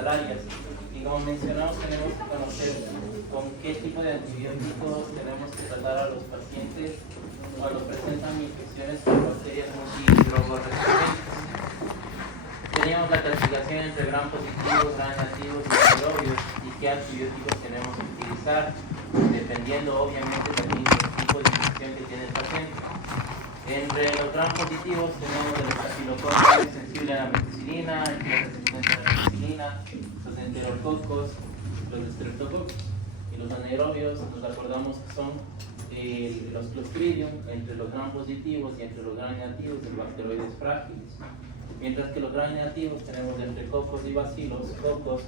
intrahospitalarias. Y como mencionamos, tenemos que conocer con qué tipo de antibióticos tenemos que tratar a los pacientes cuando presentan infecciones con bacterias multidrogoresistentes. Teníamos la clasificación entre gram positivos, gram negativos y anaerobios, y qué antibióticos tenemos que utilizar, dependiendo obviamente también del tipo de infección que tiene el paciente. Entre los gram positivos tenemos el estafilococcus sensible a la methicilina, el que es resistente a la methicilina, los enterococos, los streptococcus. Y los anaerobios, nos acordamos que son los Clostridium, entre los gram positivos y entre los gram negativos, el Bacteroides fragilis. Mientras que los gram negativos tenemos entre cocos y bacilos, cocos,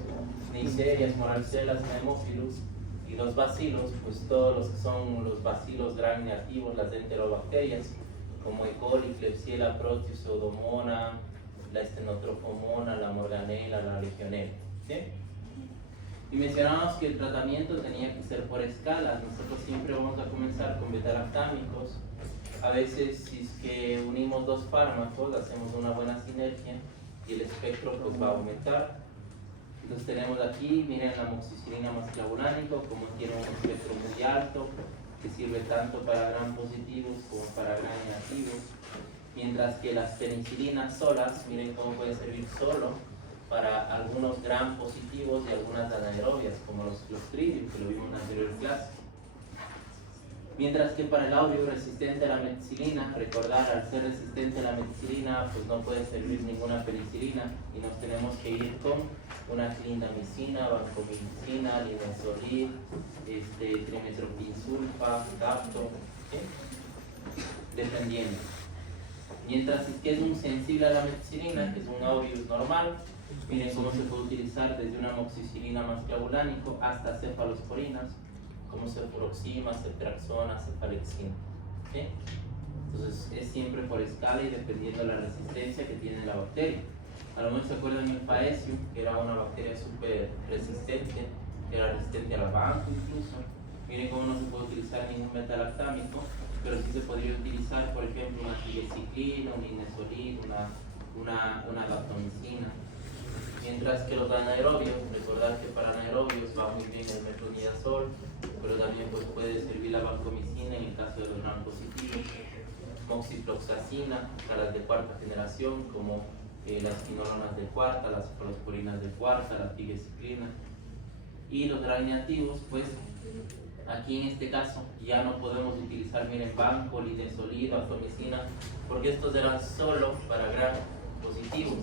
neisseria, moralcella, haemophilus, y los bacilos, pues todos los que son los bacilos gram negativos, las enterobacterias, como E. coli, Klebsiella, Proteus, Pseudomonas, la Stenotrophomonas, la Morganella, la Legionella. ¿Sí? Y mencionamos que el tratamiento tenía que ser por escalas. Nosotros siempre vamos a comenzar con beta-lactámicos. A veces, si es que unimos dos fármacos, hacemos una buena sinergia y el espectro pues va a aumentar. Entonces tenemos aquí, miren, la amoxicilina más clavulánico, como tiene un espectro muy alto, que sirve tanto para gram positivos como para gram negativos. Mientras que las penicilinas solas, miren cómo puede servir solo para algunos gram positivos y algunas anaerobias, como los Clostridium, que lo vimos en la anterior clase. Mientras que para el audio resistente a la methicilina, recordar, al ser resistente a la methicilina, pues no puede servir ninguna penicilina y nos tenemos que ir con una clindamicina, vancomicina, linezolid, trimetoprim-sulfa, dapto, ¿sí? Dependiendo. Mientras que es un sensible a la methicilina, que es un audio normal, miren cómo se puede utilizar desde una amoxicilina más clavulánico hasta cefalosporinas, como cefuroxima, ceftriaxona, cefalexina. ¿Sí? Entonces es siempre por escala y dependiendo de la resistencia que tiene la bacteria. A lo mejor se acuerdan del Faecium, que era una bacteria súper resistente, que era resistente al banco incluso. Miren cómo no se puede utilizar ningún beta-lactámico, pero sí se podría utilizar, por ejemplo, una tigecyclina, un linezolid, una daptomicina. Mientras que los anaerobios, recordad que para anaerobios va muy bien el metronidazol, pero también pues, puede servir la vancomicina en el caso de los gram positivos, moxifloxacina para las de cuarta generación, como las quinolonas de cuarta, las cefalosporinas de cuarta, la tigecyclina. Y los gram negativos, pues aquí en este caso ya no podemos utilizar, miren, banco, linezolid, vancomicina, porque estos eran solo para gram positivos.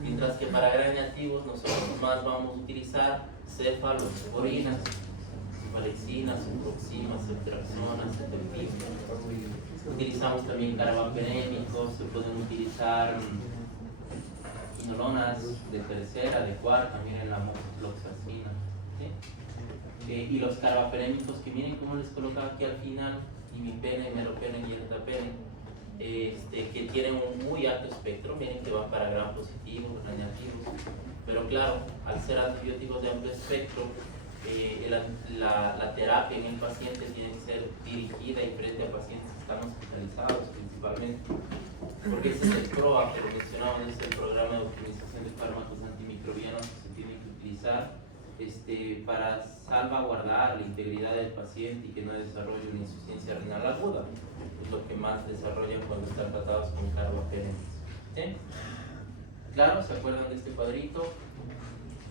Mientras que para gram negativos nosotros más vamos a utilizar cefalosporinas, cefalexina, cefuroxima, ceftriaxona, cefepime. Utilizamos también carbapenémicos, se pueden utilizar quinolonas de tercera, de cuarta, miren la moxifloxacina. ¿Sí? Y los carbapenémicos, que miren cómo les colocaba aquí al final, imipene, meropenem y ertapenem. Que tienen un muy alto espectro, miren que van para gram positivos, gram negativos, pero claro, al ser antibióticos de amplio espectro, la terapia en el paciente tiene que ser dirigida y frente a pacientes que están hospitalizados principalmente, porque ese es el PROA que lo mencionamos, es el programa de optimización de fármacos antimicrobianos que se tiene que utilizar para salvaguardar la integridad del paciente y que no desarrolle una insuficiencia renal aguda. Es lo que más desarrollan cuando están tratados con carbapenems. ¿Sí? Claro, ¿se acuerdan de este cuadrito?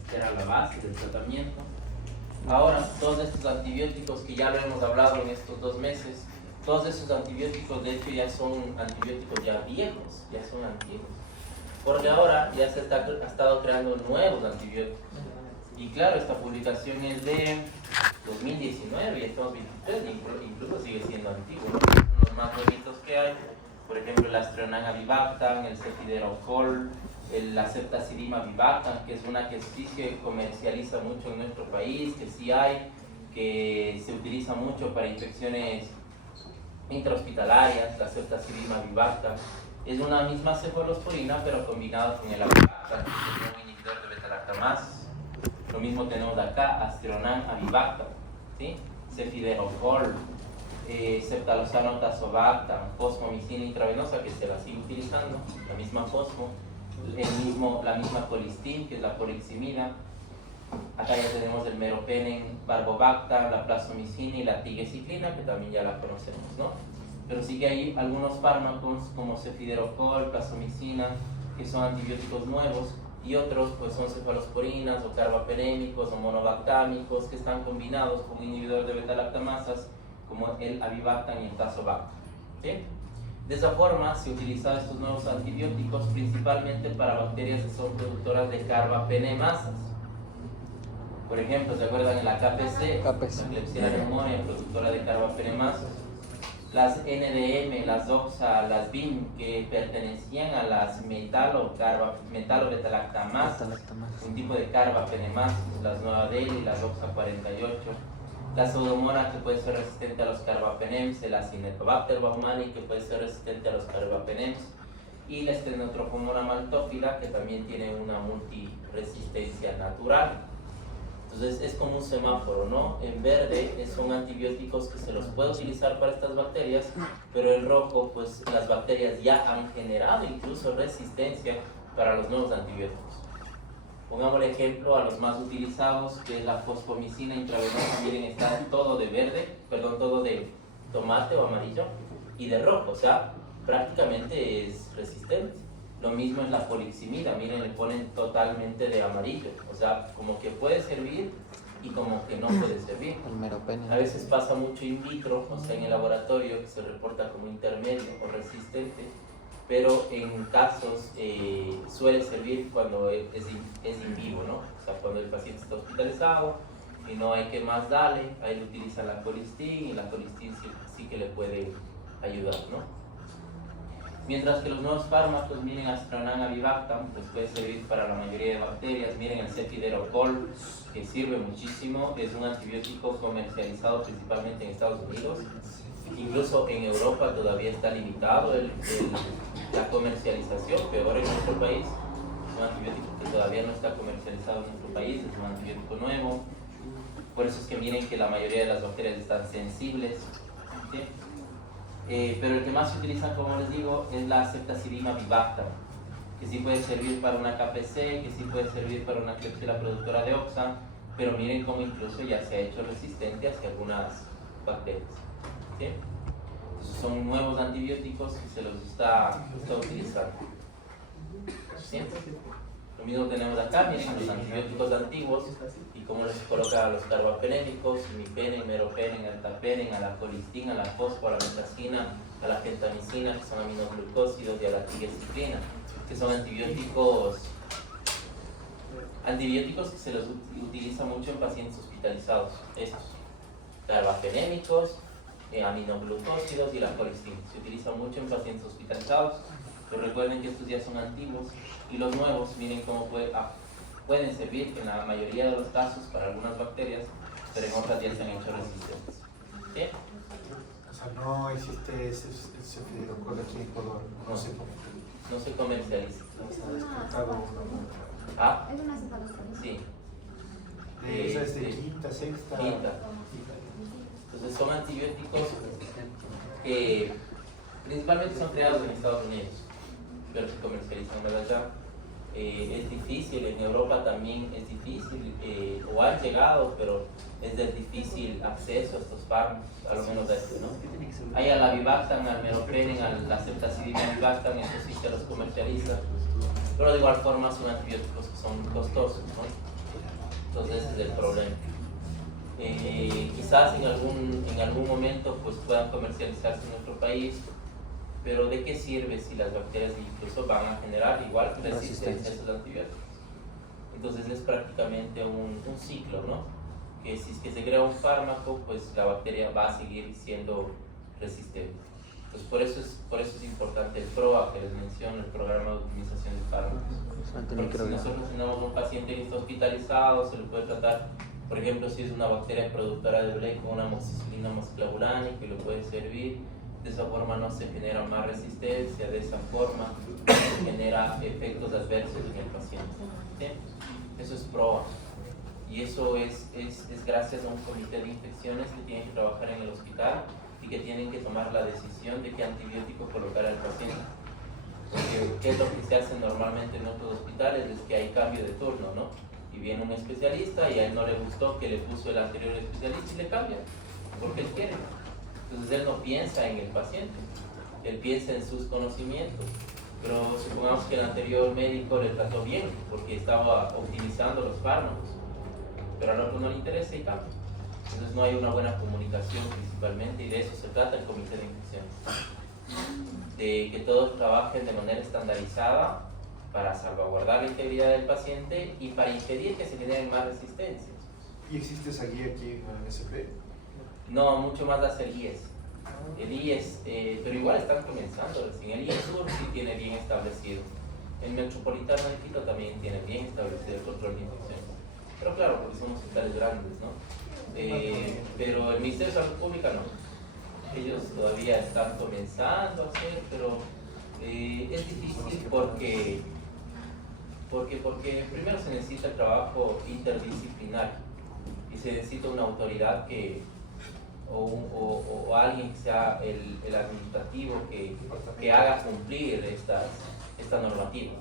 Que era la base del tratamiento. Ahora, todos estos antibióticos que ya lo hemos hablado en estos 2 meses, todos esos antibióticos de hecho ya son antibióticos ya viejos, ya son antiguos. Porque ahora ya se ha estado creando nuevos antibióticos. Y claro, esta publicación es de 2019 y estamos 23, incluso sigue siendo antiguo, ¿no? Los más nuevitos que hay, por ejemplo el Astronan avibactam, el Cefiderocol, la Ceftazidima avibactam, que es una que sí se comercializa mucho en nuestro país, que sí hay, que se utiliza mucho para infecciones intrahospitalarias, la Ceftazidima avibactam. Es una misma cefalosporina, pero combinada con el avibactam, que es un inhibidor de beta-lactamasa. Lo mismo tenemos acá, Astronan avibactam, ¿sí? Cefiderocol, Ceftaloxano tazobactam, fosfomicina intravenosa, que se la sigue utilizando, la misma fosfo, la misma colistin, que es la poliximida. Acá ya tenemos el meropenem, barbobactam, la plasmicina y la tigecyclina, que también ya la conocemos, ¿no? Pero sí que hay algunos fármacos como cefiderocol, plasmicina, que son antibióticos nuevos, y otros pues son cefalosporinas o carbapenémicos o monobactámicos que están combinados con un inhibidor de beta-lactamasas como el avibactam y el tazobactam. ¿Sí? De esa forma se utilizan estos nuevos antibióticos principalmente para bacterias que son productoras de carbapenemasas. Por ejemplo, ¿se acuerdan en la KPC? La Klebsiella pneumoniae, productora de carbapenemasas. Las NDM, las DOXA, las BIM, que pertenecían a las metalo-beta-lactamasas, un tipo de carbapenemasas, las Noadelli, las DOXA 48. La Pseudomonas, que puede ser resistente a los carbapenems, el Acinetobacter baumannii, que puede ser resistente a los carbapenems, y la Stenotrophomonas maltophilia, que también tiene una multiresistencia natural. Entonces es como un semáforo, ¿no? En verde son antibióticos que se los puede utilizar para estas bacterias, pero en rojo, pues las bacterias ya han generado incluso resistencia para los nuevos antibióticos. Pongamos el ejemplo a los más utilizados, que es la fosfomicina intravenosa. Miren, está todo de verde, perdón, todo de tomate o amarillo y de rojo, o sea, prácticamente es resistente. Lo mismo es la poliximida, miren, le ponen totalmente de amarillo, o sea, como que puede servir y como que no puede servir. A veces pasa mucho in vitro, o sea, en el laboratorio, que se reporta como intermedio o resistente, pero en casos suele servir cuando es in vivo, ¿no? O sea, cuando el paciente está hospitalizado y no hay que más darle, ahí le utilizan la colistin, y la colistin sí que le puede ayudar, ¿no? Mientras que los nuevos fármacos, miren, Astronan avibactam, pues puede servir para la mayoría de bacterias. Miren el cefiderocol, que sirve muchísimo, es un antibiótico comercializado principalmente en Estados Unidos. Incluso en Europa todavía está limitado la comercialización, peor en nuestro país. Es un antibiótico que todavía no está comercializado en nuestro país, es un antibiótico nuevo. Por eso es que miren que la mayoría de las bacterias están sensibles, ¿sí? Pero el que más se utiliza, como les digo, es la ceftazidima avibactam, que sí puede servir para una KPC, que sí puede servir para una Klebsiella productora de OXA, pero miren cómo incluso ya se ha hecho resistente hacia algunas bacterias, ¿sí? Entonces son nuevos antibióticos que se los está utilizando, ¿sí? Lo mismo tenemos acá, miren, los antibióticos antiguos y cómo les coloca a los carbapenémicos, imipenem, meropenem, ertapenem, a la colistin, a la fosfo, a la metacina, a la gentamicina, que son aminoglucósidos, y a la tigecyclina, que son antibióticos que se los utiliza mucho en pacientes hospitalizados. Estos carbapenémicos, aminoglucósidos y la colistin se utiliza mucho en pacientes hospitalizados, pero recuerden que estos ya son antiguos, y los nuevos, miren cómo pueden servir en la mayoría de los casos para algunas bacterias, pero en otras ya se han hecho resistentes. ¿Sí? O sea, no existe ese cefiderocol aquí en Ecuador, no se comercializa. Es una cefalosporina. Sí. Esa es de quinta, sexta. Quinta. Entonces son antibióticos que principalmente son creados en Estados Unidos, pero se comercializan allá. Es difícil, en Europa también es difícil, o han llegado, pero es de difícil acceso a estos fármacos, a lo menos a este, ¿no? Hay al avibactam, al meropenem, a la ceftazidima avibactam, eso sí se los comercializa, pero de igual forma son antibióticos que son costosos, ¿no? Entonces ese es el problema. Quizás en algún momento pues puedan comercializarse en nuestro país, pero ¿de qué sirve si las bacterias incluso van a generar igual resistencia a esos antibióticos? Entonces es prácticamente un ciclo, ¿no? Que si es que se crea un fármaco, pues la bacteria va a seguir siendo resistente. Entonces por eso es importante el PROA que les menciono, el programa de optimización de fármacos. Porque si nosotros tenemos un paciente que está hospitalizado, se le puede tratar, por ejemplo, si es una bacteria productora de BLEC con una amoxicilina musclabulánica, que le puede servir. De esa forma no se genera más resistencia, de esa forma se genera efectos adversos en el paciente. ¿Sí? Eso es PROA. Y eso es gracias a un comité de infecciones que tiene que trabajar en el hospital y que tienen que tomar la decisión de qué antibiótico colocar al paciente. Porque, ¿qué es lo que se hace normalmente en otros hospitales? Es que hay cambio de turno, ¿no? Y viene un especialista y a él no le gustó que le puso el anterior especialista y le cambia, porque él quiere. Entonces él no piensa en el paciente, él piensa en sus conocimientos. Pero supongamos que el anterior médico le trató bien, porque estaba optimizando los fármacos, pero al otro no le interesa y cambia. Entonces no hay una buena comunicación principalmente, y de eso se trata el comité de infecciones. De que todos trabajen de manera estandarizada para salvaguardar la integridad del paciente y para impedir que se generen más resistencias. ¿Y existe esa guía aquí en el MSP? No, mucho más hace el IES. El IES, pero igual están comenzando recién. El IES Sur sí tiene bien establecido. El Metropolitano de Quito también tiene bien establecido el control de infecciones. Pero claro, porque son hospitales grandes, ¿no? Pero el Ministerio de Salud Pública no. Ellos todavía están comenzando a hacer, pero es difícil porque primero se necesita el trabajo interdisciplinar y se necesita una autoridad o alguien que sea el administrativo que haga cumplir esta normativa.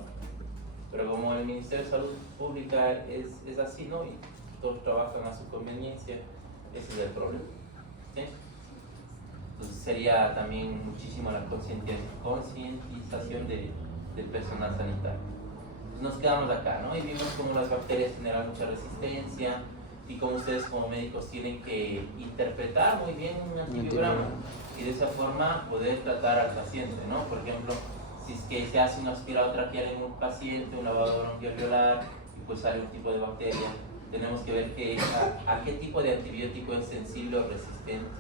Pero como el Ministerio de Salud Pública es así, ¿no? Y todos trabajan a su conveniencia, ese es el problema. ¿Sí? Entonces sería también muchísima la concientización del personal sanitario. Nos quedamos acá, ¿no? Y vimos cómo las bacterias generan mucha resistencia y cómo ustedes como médicos tienen que interpretar muy bien un antibiograma y de esa forma poder tratar al paciente, ¿no? Por ejemplo, si es que se hace una aspirado traqueal en un paciente, un lavado bronquialveolar y pues sale un tipo de bacteria, tenemos que ver a qué tipo de antibiótico es sensible o resistente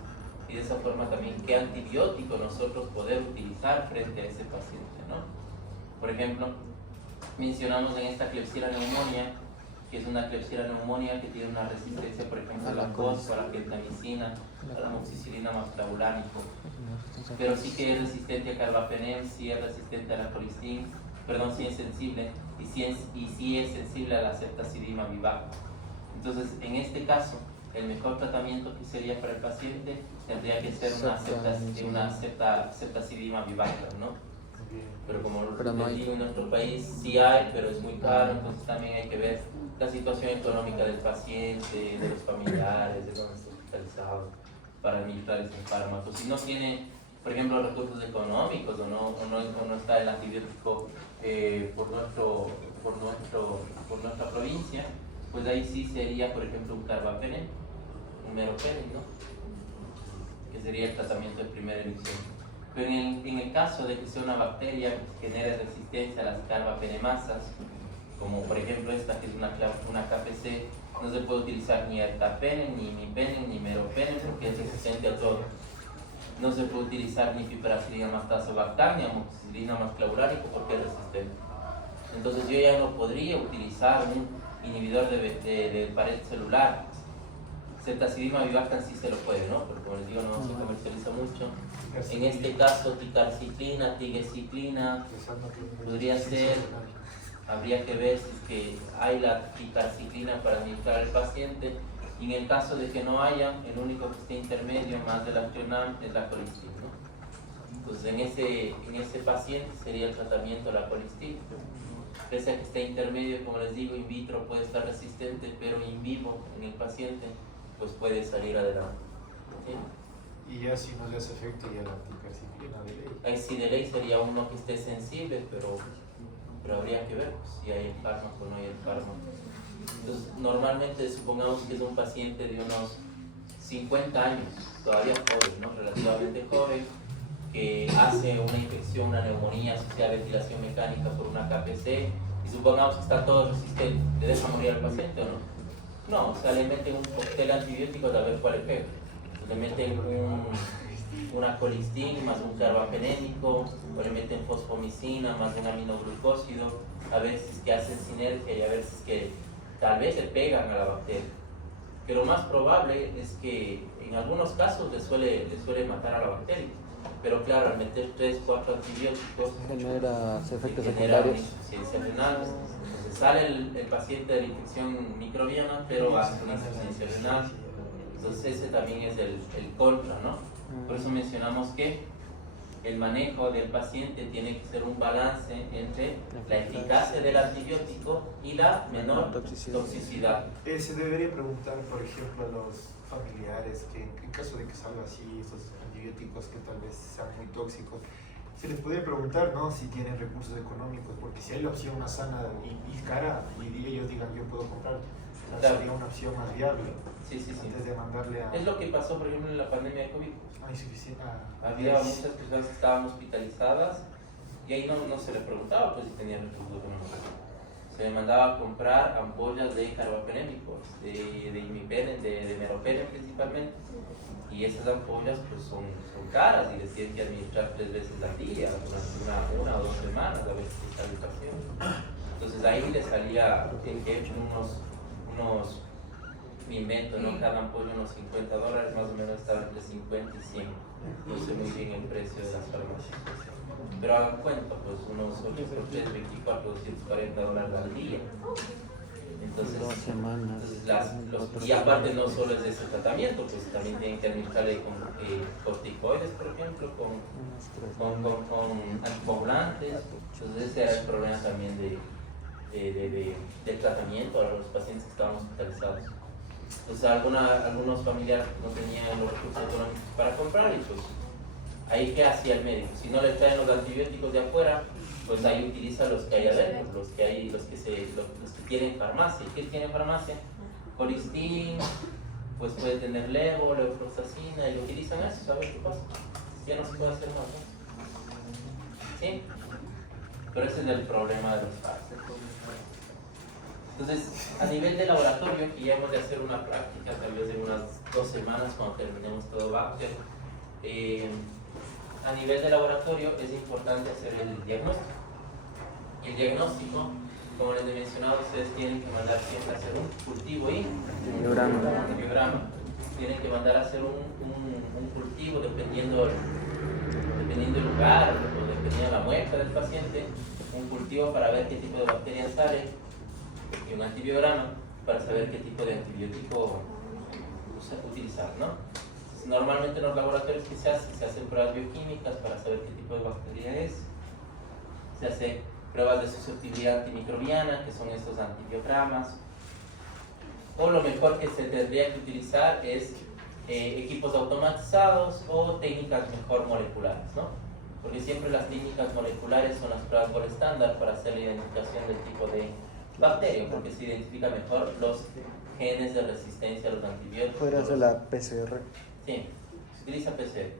y de esa forma también qué antibiótico nosotros poder utilizar frente a ese paciente, ¿no? Por ejemplo, mencionamos en esta Klebsiella pneumonia, que es una Klebsiella pneumonia que tiene una resistencia, por ejemplo, a la fosfo, a la gentamicina, a la amoxicilina más clavulánico, pero sí que es resistente a carbapenem, sí es resistente a la colistin, perdón, sí es sensible, y sí es sensible a la ceftazidima vivax. Entonces, en este caso, el mejor tratamiento que sería para el paciente tendría que ser una ceftazidima vivax, ¿no? Pero como les digo, en nuestro país sí hay, pero es muy caro, entonces también hay que ver la situación económica del paciente, de los familiares, de dónde está hospitalizado, para administrar ese fármaco. Si no tiene, por ejemplo, recursos económicos o no está el antibiótico por nuestra provincia, pues ahí sí sería, por ejemplo, un carbapenem, un meropenem, ¿no? Que sería el tratamiento de primera elección. Pero en el caso de que sea una bacteria que genere resistencia a las carbapenemasas, como por ejemplo esta que es una KPC, no se puede utilizar ni ertapenem, ni imipenem, ni meropenem porque es resistente a todo. No se puede utilizar ni piperacilina más tazobactam, ni amoxicilina más clavulánico porque es resistente. Entonces yo ya no podría utilizar un inhibidor de pared celular. Ceftazidima vivax sí se lo puede, ¿no? Pero como les digo, no se comercializa mucho. En este caso, ticarciclina, tigesiclina, podría ser, habría que ver si es que hay la ticarciclina para administrar al paciente. Y en el caso de que no haya, el único que esté intermedio más del actionam es la colistin, ¿no? Entonces en ese paciente sería el tratamiento de la colistin. Pese a que esté intermedio, como les digo, in vitro puede estar resistente, pero in vivo en el paciente pues puede salir adelante. ¿Sí? Y ya si no le hace efecto ya la ticarciclina de ley. Ahí sí de ley sería uno que esté sensible, pero habría que ver pues, si hay el fármaco o no hay el fármaco. Entonces normalmente supongamos que es un paciente de unos 50 años, todavía joven, ¿no? Relativamente joven, que hace una infección, una neumonía asociada a ventilación mecánica por una KPC y supongamos que está todo resistente, ¿le deja morir al paciente o no? No, o sea, le meten un cóctel antibiótico a ver cuál efecto. Le meten una colistin más un carbapenémico, o le meten fosfomicina más un aminoglucósido, a ver si es que hacen sinergia y a ver si es que tal vez le pegan a la bacteria. Que lo más probable es que en algunos casos le suele matar a la bacteria. Pero claro, al meter 3 o 4 antibióticos genera efectos genera una secundarios. insuficiencia renal. Entonces sale el paciente de la infección microbiana, pero hace una insuficiencia renal. Entonces ese también es el contra, ¿no? Por eso mencionamos que el manejo del paciente tiene que ser un balance entre la eficacia del antibiótico y la menor toxicidad. Se debería preguntar, por ejemplo, a los familiares que en caso de que salga así estos antibióticos que tal vez sean muy tóxicos, se les podría preguntar, ¿no?, si tienen recursos económicos, porque si hay la opción más sana y cara y ellos digan yo puedo comprar, claro, sería una opción más viable. Sí. Antes de mandarle a... Es lo que pasó, por ejemplo, en la pandemia de COVID. Insuficiente. Había muchas personas que estaban hospitalizadas y ahí no se les preguntaba pues si tenían recursos económicos. Se les mandaba a comprar ampollas de carbapenémicos, de imipenem, de meropenem principalmente. Y esas ampollas pues son caras y les tienen que administrar 3 veces al día, durante una o 2 semanas, a veces esta educación. Entonces ahí les salía, que he hecho unos me invento, ¿no? Cada ampolla unos $50, más o menos estaba entre 50 y 100. No sé muy bien el precio de las farmacias. Pero hagan cuenta, pues unos 8 por 3, 24, $240 al día. Entonces, 2 semanas. Y aparte no solo es de ese tratamiento, pues también tienen que administrarle con corticoides, por ejemplo, con anticoagulantes. Entonces ese era el problema también del tratamiento a los pacientes que estaban hospitalizados. Entonces algunos familiares no tenían los recursos económicos para comprar y pues ahí ¿qué hacía el médico? Si no le traen los antibióticos de afuera, pues ahí utiliza los que hay adentro, los que tienen farmacia. ¿Qué tienen farmacia? Colistin, pues puede tener levo, levofloxacina y utilizan eso, ¿sabes qué pasa? Ya no se puede hacer más, ¿no? ¿Sí? Pero ese es el problema de los fármacos. Entonces, a nivel de laboratorio, que ya hemos de hacer una práctica tal vez en unas 2 semanas cuando terminemos todo Bacter, a nivel de laboratorio es importante hacer el diagnóstico. Y el diagnóstico, como les he mencionado, ustedes tienen que mandar siempre a hacer un cultivo y un biograma. Tienen que mandar a hacer un cultivo dependiendo del lugar o dependiendo de la muestra del paciente, un cultivo para ver qué tipo de bacterias salen y un antibiograma para saber qué tipo de antibiótico utilizar, ¿no? Entonces, normalmente en los laboratorios que se hacen pruebas bioquímicas para saber qué tipo de bacteria es, se hacen pruebas de susceptibilidad antimicrobiana, que son estos antibiogramas, o lo mejor que se tendría que utilizar es equipos automatizados o técnicas mejor moleculares, ¿no? Porque siempre las técnicas moleculares son las pruebas por estándar para hacer la identificación del tipo de bacteria, porque se identifica mejor los genes de resistencia a los antibióticos. ¿Podría ser la PCR? Sí, se utiliza PCR.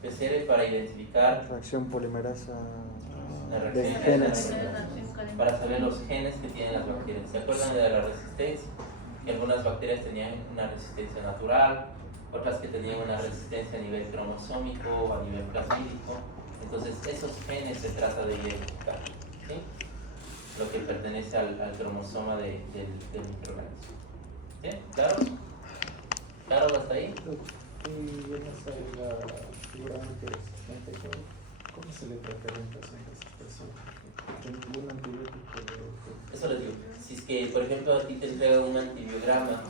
PCR para identificar reacción polimerasa de genes, para saber los genes que tienen las bacterias. ¿Se acuerdan de la resistencia? Que algunas bacterias tenían una resistencia natural, otras que tenían una resistencia a nivel cromosómico o a nivel plasmídico. Entonces esos genes se trata de identificar, ¿sí? Lo que pertenece al cromosoma del microorganismo. ¿Sí? ¿Claro? ¿Claro hasta ahí? Y yo no sé, la figura antiresistente, ¿cómo se le trataría en pacientes a esas personas? Ningún antibiótico. Eso les digo. Si es que, por ejemplo, a ti te entrega un antibiograma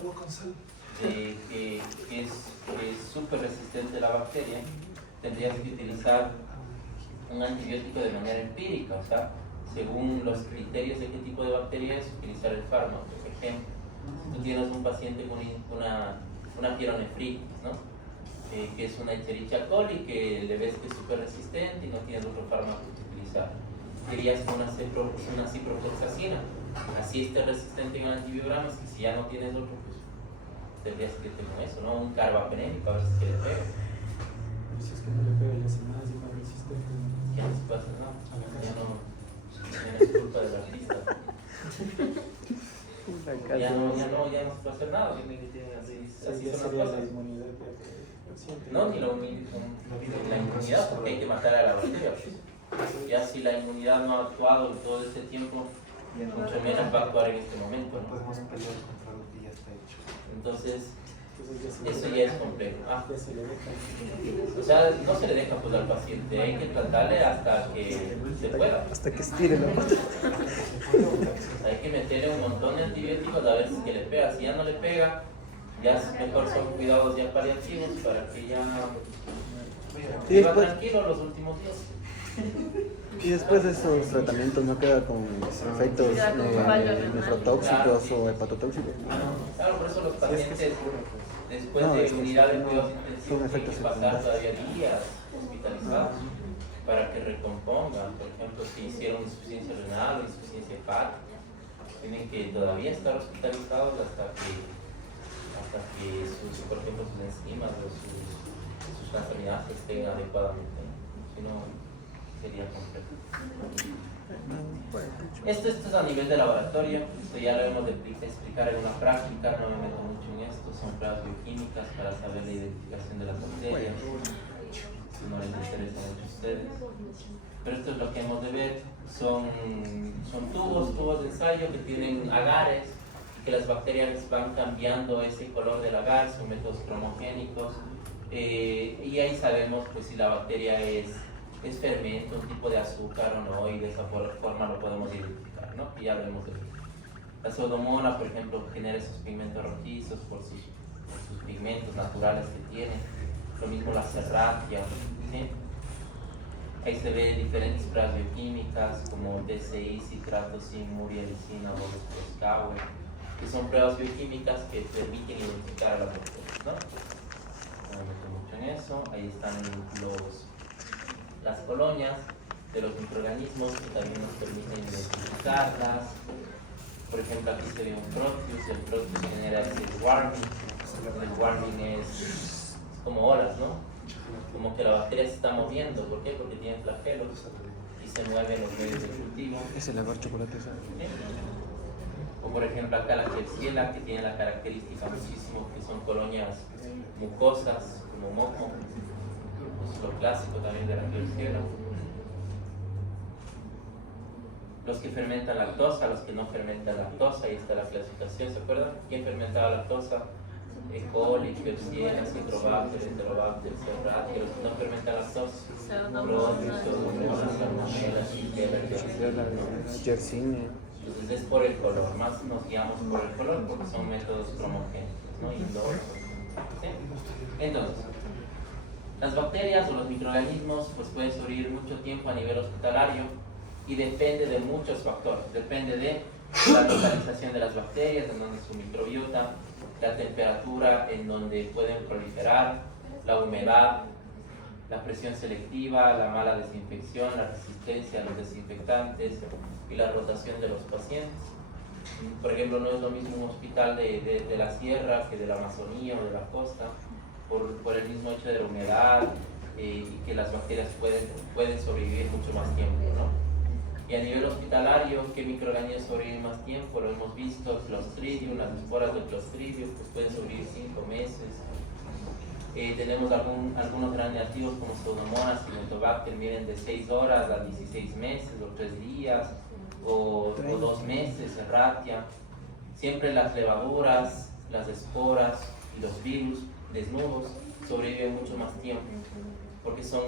que es súper resistente a la bacteria, tendrías que utilizar un antibiótico de manera empírica, o sea, según los criterios de qué tipo de bacteria es, utilizar el fármaco. Por ejemplo, si tú tienes un paciente con una pielonefritis, ¿no? Que es una Escherichia coli, que le ves que es súper resistente y no tienes otro fármaco que utilizar. Querías una ciprofloxacina, así esté resistente en antibiogramas, que si ya no tienes otro, pues tendrías que irte con eso, ¿no? Un carbapenémico, a ver si le pega. Si es que no le pega, le hace más y más resistente. Ya no se puede hacer nada, ya no es culpa del artista. Ya no se puede hacer nada, así son las cosas. La inmunidad del paciente. No, ni la inmunidad, porque hay que matar a la bacteria. Ya si la inmunidad no ha actuado en todo este tiempo, mucho menos va a actuar en este momento, ¿no? Podemos pelear contra lo que ya está hecho. Entonces, Entonces eso ya es complejo. ya se le deja. O sea, no se le deja pues al paciente, hay que tratarle hasta que se pueda. Hasta que estire la pata. Hay que meterle un montón de antibióticos a ver si es que le pega. Si ya no le pega, Ya mejor son cuidados ya paliativos para que ya Y viva después, tranquilo los últimos días. y después de esos tratamientos no queda con efectos nefrotóxicos o hepatotóxicos. Claro, por eso los pacientes después No, de es que unidad de no, cuidados son intensivos tienen efectos que pasar secundarios. todavía días hospitalizados para que recompongan. Por ejemplo, si hicieron insuficiencia renal o insuficiencia hepática, tienen que todavía estar hospitalizados hasta que sus, por ejemplo, sus enzimas o sus transformadas estén adecuadamente, ¿no? Si no, sería complejo. Esto es a nivel de laboratorio, esto ya lo hemos de explicar en una práctica, no me meto mucho en esto, son pruebas bioquímicas para saber la identificación de las bacterias, si no les interesa mucho a ustedes. Pero esto es lo que hemos de ver, son tubos de ensayo que tienen agares, que las bacterias van cambiando ese color del agar, son métodos cromogénicos, y ahí sabemos pues si la bacteria es fermento, un tipo de azúcar o no, y de esa forma lo podemos identificar, ¿no? Y ya lo hemos visto. La pseudomonas, por ejemplo, genera esos pigmentos rojizos por sus pigmentos naturales que tiene. Lo mismo la serratia, ¿sí? Ahí se ve diferentes pruebas bioquímicas como DCI, citrato, murielicina o los que son pruebas bioquímicas que permiten identificar a las bacterias, ¿no? No me meto mucho en eso. Ahí están las colonias de los microorganismos que también nos permiten identificarlas. Por ejemplo, aquí se ve un Proteus, el Proteus genera ese warming. El warming es como olas, ¿no? Como que la bacteria se está moviendo. ¿Por qué? Porque tiene flagelos y se mueven los medios de cultivo. Es el lavar chocolate, ¿sabes? ¿Sí? O por ejemplo acá la Klebsiella, que tiene la característica muchísimo que son colonias mucosas, como moco. Es lo clásico también de la Klebsiella. Los que fermentan lactosa, los que no fermentan lactosa, ahí está la clasificación, ¿se acuerdan? ¿Quién fermentaba lactosa? E. coli, Klebsiella, Citrobacter, Enterobacter, Serratia. Los que no fermentan lactosa, Proteus, Pseudomonas, Salmonella, Shigella, Yersinia. Entonces es por el color, más nos guiamos por el color porque son métodos cromogénicos, ¿no? Indolores. ¿Sí? Entonces, las bacterias o los microorganismos pues pueden sobrevivir mucho tiempo a nivel hospitalario y depende de muchos factores. Depende de la localización de las bacterias, en donde su microbiota, la temperatura en donde pueden proliferar, la humedad, la presión selectiva, la mala desinfección, la resistencia a los desinfectantes y la rotación de los pacientes. Por ejemplo, no es lo mismo un hospital de la sierra que de la Amazonía o de la costa, por el mismo hecho de la humedad y que las bacterias pueden sobrevivir mucho más tiempo, ¿no? Y a nivel hospitalario, ¿qué microorganismos sobreviven más tiempo? Lo hemos visto, Clostridium, las esporas de Clostridium, pues pueden sobrevivir 5 meses. Tenemos algunos gran negativos como Pseudomonas y Enterobacter, vienen de 6 horas a 16 meses o 3 días o 2 meses, Serratia. Siempre las levaduras, las esporas y los virus desnudos sobreviven mucho más tiempo porque su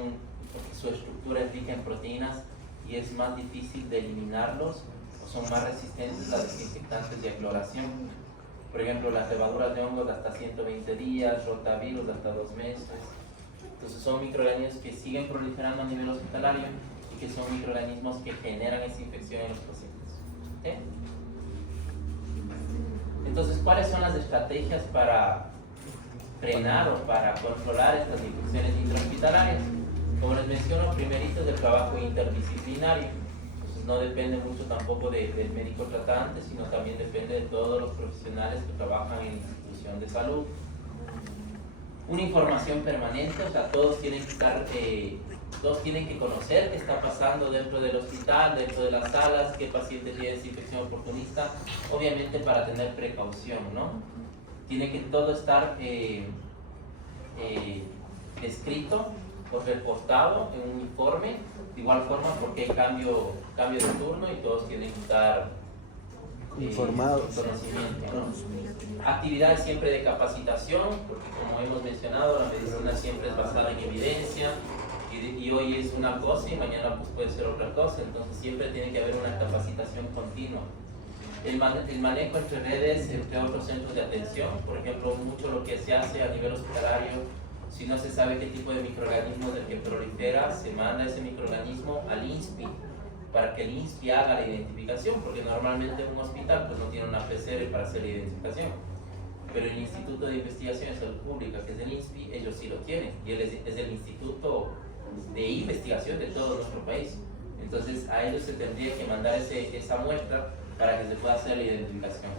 estructura es rica en proteínas y es más difícil de eliminarlos o son más resistentes a desinfectantes y a cloración. Por ejemplo, las levaduras de hongos hasta 120 días, rotavirus hasta 2 meses. Entonces son microorganismos que siguen proliferando a nivel hospitalario y que son microorganismos que generan esa infección en los pacientes. ¿Sí? Entonces, ¿cuáles son las estrategias para frenar o para controlar estas infecciones intrahospitalarias? Como les menciono, primerito es el trabajo interdisciplinario. Entonces no depende mucho tampoco del médico tratante, sino también depende de todos los profesionales que trabajan en la institución de salud. Una información permanente, o sea, todos tienen que conocer qué está pasando dentro del hospital, dentro de las salas, qué paciente tiene desinfección oportunista, obviamente para tener precaución, ¿no? Tiene que todo estar escrito o reportado en un informe, de igual forma porque hay cambio de turno y todos tienen que estar informados. Conocimiento, ¿no? Actividades siempre de capacitación, porque como hemos mencionado, la medicina siempre es basada en evidencia y hoy es una cosa y mañana pues puede ser otra cosa, entonces siempre tiene que haber una capacitación continua. El manejo entre redes, entre otros centros de atención, por ejemplo, mucho lo que se hace a nivel hospitalario, si no se sabe qué tipo de microorganismo del que prolifera, se manda ese microorganismo al INSPI para que el INSPI haga la identificación, porque normalmente un hospital pues, no tiene una PCR para hacer la identificación, pero el Instituto de Investigación de Salud Pública, que es el INSPI, ellos sí lo tienen, y él es el instituto de investigación de todo nuestro país. Entonces a ellos se tendría que mandar esa muestra para que se pueda hacer la identificación.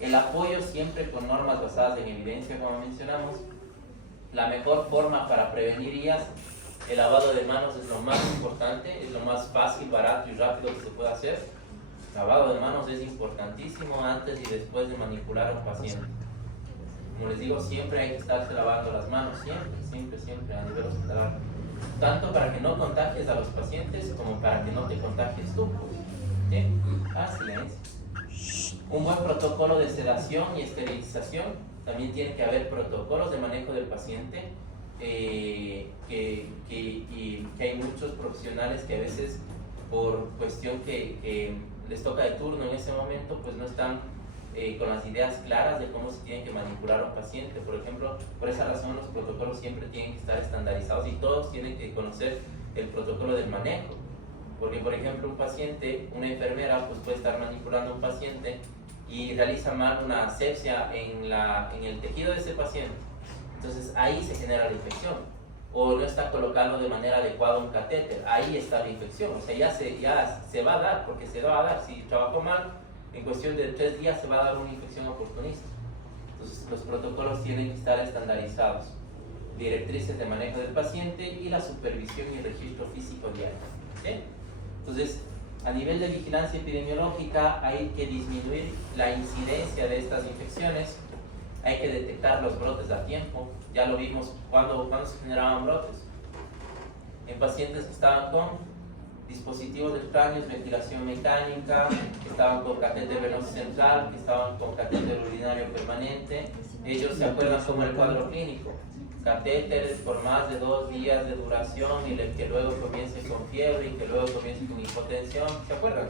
El apoyo siempre con normas basadas en evidencia, como mencionamos. La mejor forma para prevenir IAS, el lavado de manos es lo más importante, es lo más fácil, barato y rápido que se puede hacer. El lavado de manos es importantísimo antes y después de manipular a un paciente. Como les digo, siempre hay que estarse lavando las manos, siempre a nivel hospitalario. Tanto para que no contagies a los pacientes como para que no te contagies tú. ¿Sí? Silencio. Un buen protocolo de sedación y esterilización. También tiene que haber protocolos de manejo del paciente, que hay muchos profesionales que a veces por cuestión que les toca de turno en ese momento, pues no están con las ideas claras de cómo se tiene que manipular a un paciente. Por ejemplo, por esa razón los protocolos siempre tienen que estar estandarizados y todos tienen que conocer el protocolo del manejo. Porque, por ejemplo, un paciente, una enfermera, pues puede estar manipulando a un paciente y realiza mal una asepsia en el tejido de ese paciente. Entonces ahí se genera la infección. O no está colocando de manera adecuada un catéter, ahí está la infección. O sea, ya se va a dar, porque se va a dar. Si trabajó mal, en cuestión de 3 días se va a dar una infección oportunista. Entonces los protocolos tienen que estar estandarizados. Directrices de manejo del paciente y la supervisión y el registro físico diario. ¿Sí? Entonces, a nivel de vigilancia epidemiológica hay que disminuir la incidencia de estas infecciones, hay que detectar los brotes a tiempo. Ya lo vimos cuando se generaban brotes. En pacientes que estaban con dispositivos extraños, ventilación mecánica, que estaban con catéter venoso central, que estaban con catéter urinario permanente, ellos se acuerdan como el cuadro clínico. Catéteres por más de 2 días de duración y que luego comience con fiebre y que luego comience con hipotensión, ¿se acuerdan?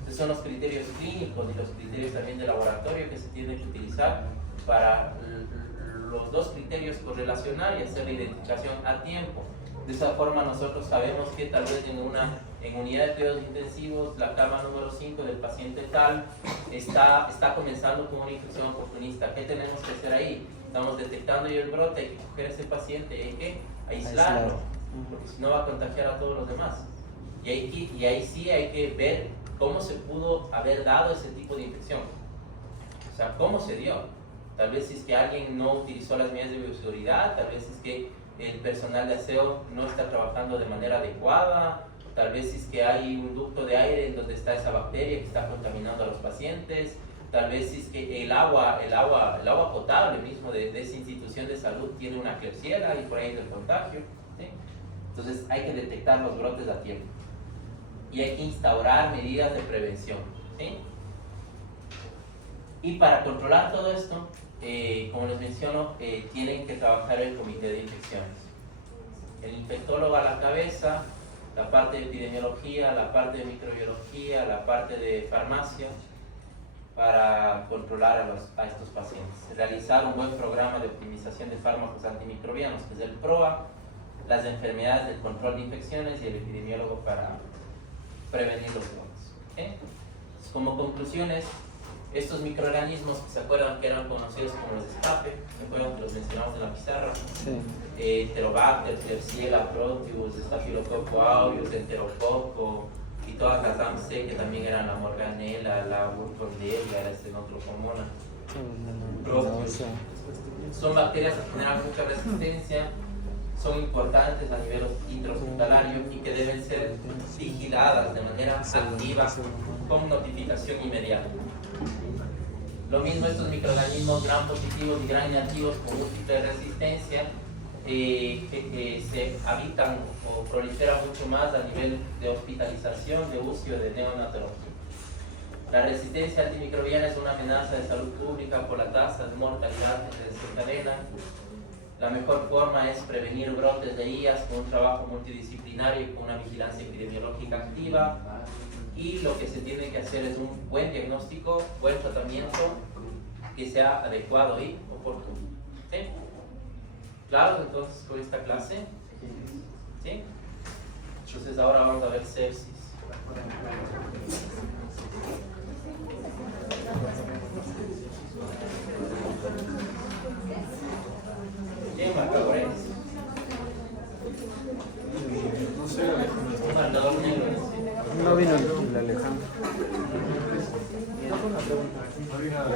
Estos son los criterios clínicos y los criterios también de laboratorio que se tienen que utilizar para los dos criterios correlacionar y hacer la identificación a tiempo. De esa forma nosotros sabemos que tal vez en unidad de cuidados intensivos, la cama número 5 del paciente tal está comenzando con una infección oportunista. ¿Qué tenemos que hacer ahí? Estamos detectando ya el brote, hay que coger a ese paciente y hay que aislarlo, porque si no va a contagiar a todos los demás. Y ahí sí hay que ver cómo se pudo haber dado ese tipo de infección. O sea, cómo se dio. Tal vez si es que alguien no utilizó las medidas de bioseguridad, tal vez si es que el personal de aseo no está trabajando de manera adecuada, tal vez si es que hay un ducto de aire en donde está esa bacteria que está contaminando a los pacientes, tal vez si es que el agua potable mismo de esa institución de salud tiene una Klebsiella y por ahí es el contagio. ¿Sí? Entonces hay que detectar los brotes a tiempo y hay que instaurar medidas de prevención. ¿Sí? Y para controlar todo esto, como les menciono, tienen que trabajar el comité de infecciones. El infectólogo a la cabeza, la parte de epidemiología, la parte de microbiología, la parte de farmacia, para controlar a estos pacientes. Realizar un buen programa de optimización de fármacos antimicrobianos, que es el PROA, las enfermedades del control de infecciones y el epidemiólogo para prevenir los brotes. Entonces, como conclusiones, estos microorganismos que se acuerdan que eran conocidos como los escape, ¿se acuerdan que los mencionamos en la pizarra? Sí. Enterobacter, Klebsiella, Proteus, Staphylococcus aureus, Enterococo y todas las AMC que también eran la Morganella, la Burkholderia, la Stenotrocomona. Son bacterias que generan mucha resistencia, son importantes a nivel intrahospitalario y que deben ser vigiladas de manera activa con notificación inmediata. Lo mismo estos microorganismos gram positivos y gram negativos con múltiple resistencia que se habitan o proliferan mucho más a nivel de hospitalización, de UCI o de neonatología. La resistencia antimicrobiana es una amenaza de salud pública por la tasa de mortalidad que se desencadena. La mejor forma es prevenir brotes de IAS con un trabajo multidisciplinario y con una vigilancia epidemiológica activa. y lo que se tiene que hacer es un buen diagnóstico, buen tratamiento que sea adecuado y oportuno. ¿Sí? ¿Claro? Entonces con esta clase, ¿sí? Entonces ahora vamos a ver sepsis. ¿Quién marcador es? No sé, Alejandro. Un marcador negro. No vino el Alejandro. No vi nada.